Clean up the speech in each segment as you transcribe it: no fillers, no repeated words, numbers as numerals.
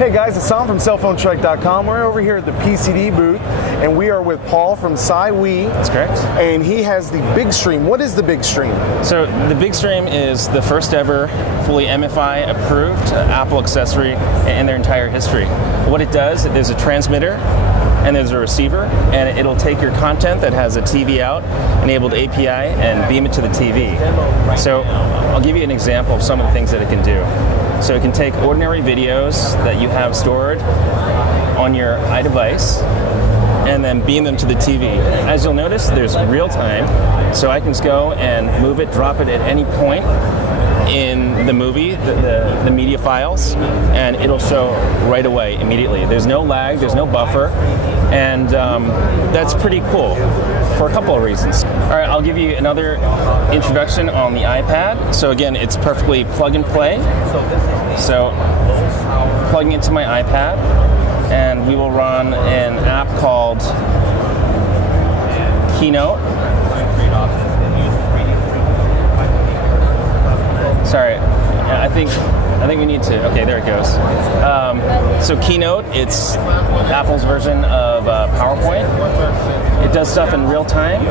Hey guys, it's Tom from cellphonetrek.com. We're over here at the PCD booth, and we are with Paul from CES. That's correct. And he has the Big Stream. What is the Big Stream? So the Big Stream is the first ever fully MFI approved Apple accessory in their entire history. What it does, there's a transmitter and there's a receiver, and it'll take your content that has a TV out enabled API and beam it to the TV. So I'll give you an example of some of the things that it can do. So it can take ordinary videos that you have stored on your iDevice and then beam them to the TV. As you'll notice, there's real time, so I can just go and move it, drop it at any point in the movie, the media files, and it'll show right away, immediately. There's no lag, there's no buffer, and that's pretty cool for a couple of reasons. All right, I'll give you another introduction on the iPad. So again, it's perfectly plug and play. So plugging into my iPad, and we will run an app called Keynote. Sorry, I think we need to. Okay, there it goes. So Keynote, it's Apple's version of PowerPoint. It does stuff in real time.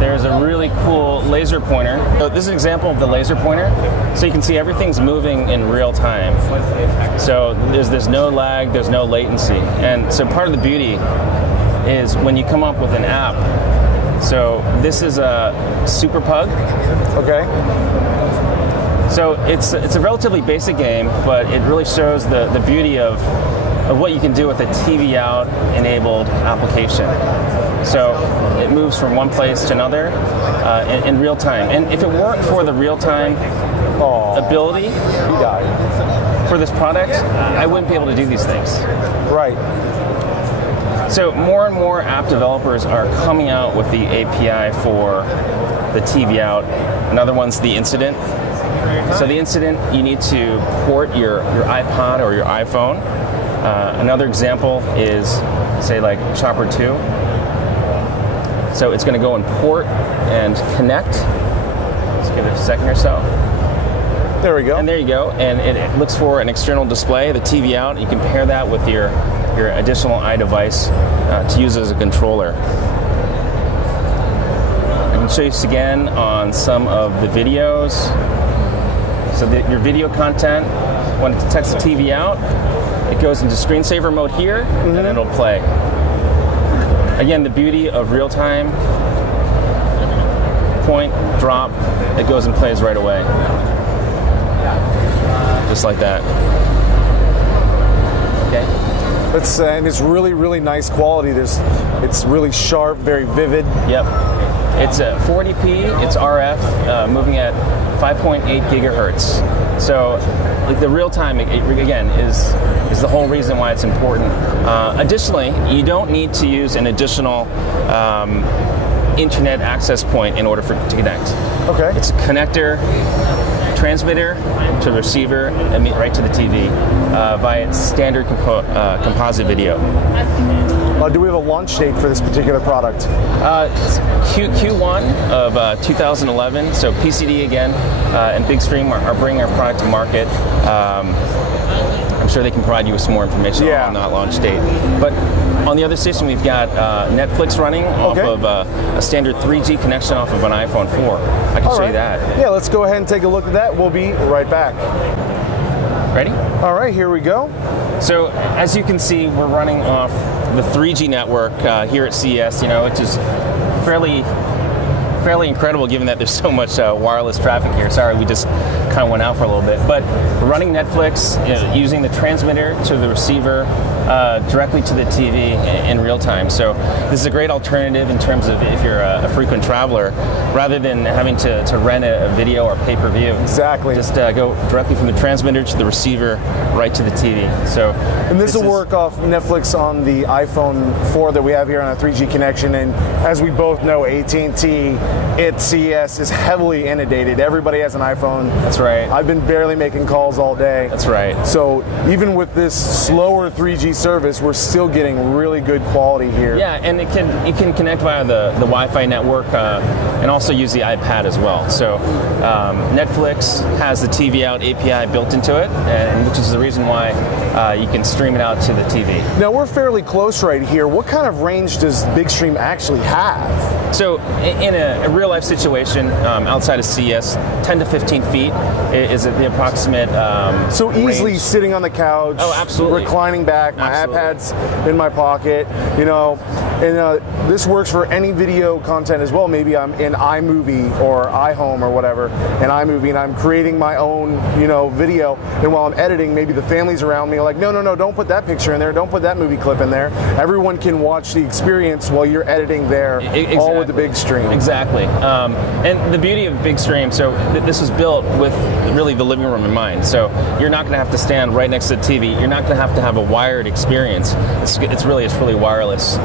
There's a really cool laser pointer. So this is an example of the laser pointer. So you can see everything's moving in real time. So there's no lag, there's no latency. And so part of the beauty is when you come up with an app. So this is a Super Pug. Okay. So it's a relatively basic game, but it really shows the beauty of what you can do with a TV out enabled application. So it moves from one place to another in real time. And if it weren't for the real time ability for this product, I wouldn't be able to do these things. Right. So more and more app developers are coming out with the API for the TV out. Another one's the Incident. So the Incident, you need to port your iPod or your iPhone. Another example is, say, like Chopper 2. So it's going to go and port and connect. Let's give it a second or so. There we go. And there you go. And it looks for an external display, the TV out. You can pair that with your additional iDevice to use as a controller. I can show you this again on some of the videos. So your video content, when it detects the TV out, it goes into screensaver mode here, and then it'll play. Again, the beauty of real time, point, drop, it goes and plays right away. Just like that. Okay. And it's really, really nice quality. It's really sharp, very vivid. Yep. It's 40p, it's RF, moving at 5.8 gigahertz. So like the real time, again, is the whole reason why it's important. Additionally, you don't need to use an additional internet access point in order to connect. Okay. It's a connector, transmitter to the receiver, and right to the TV via standard composite video. Do we have a launch date for this particular product? Q1 of 2011. So PCD again and Big Stream are bringing our product to market. I'm sure they can provide you with some more information on that launch date. But on the other station, we've got Netflix running off of a standard 3G connection off of an iPhone 4. I can show you that. Yeah, let's go ahead and take a look at that. We'll be right back. Ready? All right, here we go. So as you can see, we're running off the 3G network here at CES, which is fairly incredible given that there's so much wireless traffic here. Sorry, we just kind of went out for a little bit. But we're running Netflix using the transmitter to the receiver directly to the TV in real time. So this is a great alternative in terms of if you're a frequent traveler, rather than having to rent a video or pay-per-view. Exactly. Just go directly from the transmitter to the receiver right to the TV. So, and this will work off Netflix on the iPhone 4 that we have here on a 3G connection. And as we both know, AT&T at CES is heavily inundated. Everybody has an iPhone. That's right. I've been barely making calls all day. That's right. So even with this slower 3G service, we're still getting really good quality here. Yeah, and you can connect via the Wi-Fi network and also use the iPad as well. So Netflix has the TV Out API built into it, and which is the reason why you can stream it out to the TV. Now we're fairly close right here. What kind of range does Big Stream actually have? So in a real life situation outside of CES, 10 to 15 feet is the approximate so easily range. Sitting on the couch, oh, absolutely. Reclining back, my iPad's in my pocket, you know, and this works for any video content as well. Maybe I'm in iMovie or iHome or whatever, in iMovie, and I'm creating my own, you know, video, and while I'm editing, maybe the family's around me like, no, don't put that picture in there, don't put that movie clip in there. Everyone can watch the experience while you're editing there, exactly. All with the Big Stream. Exactly. And the beauty of Big Stream, so this was built with really the living room in mind. So you're not going to have to stand right next to the TV. You're not going to have a wired experience. It's really wireless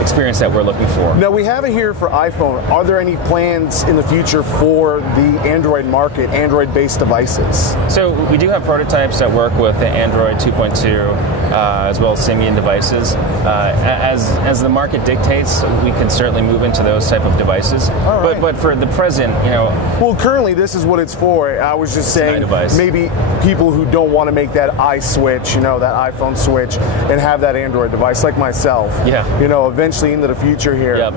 experience that we're looking for. Now we have it here for iPhone. Are there any plans in the future for the Android market, Android-based devices? So we do have prototypes that work with the Android 2.2 as well as Symbian devices. As the market dictates, we can certainly move into those type of devices. All right. But for the present, you know. Well, currently this is what it's for. I was just saying, maybe people who don't want to make that iSwitch, you know, that iPhone switch, and have that Android device, like myself. Yeah. You know, eventually into the future here. Yep.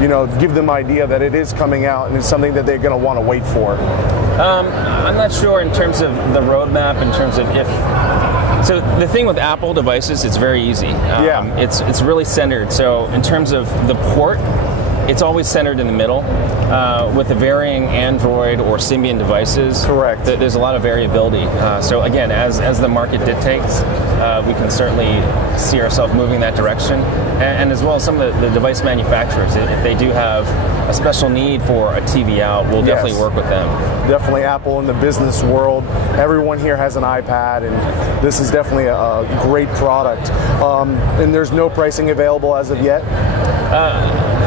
You know, give them idea that it is coming out and it's something that they're going to want to wait for. I'm not sure in terms of the roadmap, in terms of if. So the thing with Apple devices, it's very easy. It's really centered. So in terms of the port, it's always centered in the middle. With the varying Android or Symbian devices, correct. There's a lot of variability. So again, as the market dictates, we can certainly see ourselves moving that direction. And as well as some of the device manufacturers, if they do have a special need for a TV out, we'll definitely work with them. Definitely Apple in the business world. Everyone here has an iPad, and this is definitely a great product. And there's no pricing available as of yet?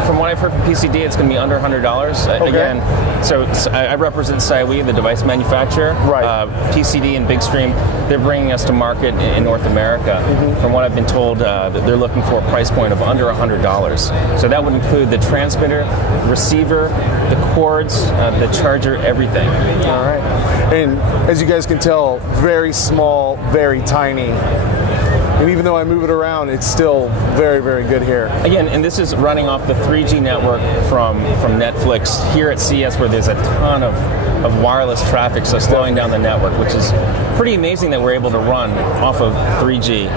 From what I've heard from PCD, it's going to be under $100. Okay. Again, so I represent Saiwi, the device manufacturer. Right. PCD and Big Stream, they're bringing us to market in North America. Mm-hmm. From what I've been told, that they're looking for a price point of under $100. So that would include the transmitter, receiver, the cords, the charger, everything. All right. And as you guys can tell, very small, very tiny. And even though I move it around, it's still very, very good here. Again, and this is running off the 3G network from Netflix here at CES, where there's a ton of wireless traffic, so slowing down the network, which is pretty amazing that we're able to run off of 3G.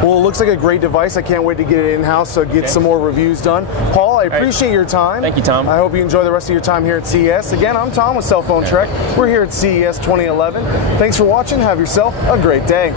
Well, it looks like a great device. I can't wait to get it in-house, so get some more reviews done. Paul, I appreciate your time. Thank you, Tom. I hope you enjoy the rest of your time here at CES. Again, I'm Tom with Cell Phone Trek. We're here at CES 2011. Thanks for watching. Have yourself a great day.